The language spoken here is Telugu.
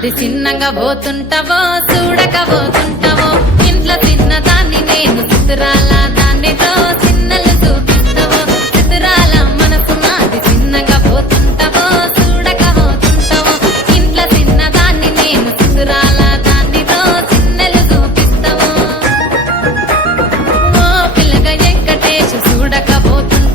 నాది చిన్నగా పోతుంటావో చూడకపోతుంటావో ఇంట్లో చిన్నదాన్ని నేను చిత్రాల దాన్నితో చిన్నలు చూపిస్తావో చిత్రాల మనసు నాది చిన్నగా పోతుంటావో చూడకపోతుంటావో ఇంట్లో చిన్నదాన్ని నేను చిత్రాల దాన్నితో చిన్నలు చూపిస్తావో ఓ పిల్లగా వెంకటేష్ చూడకపోతుంటావో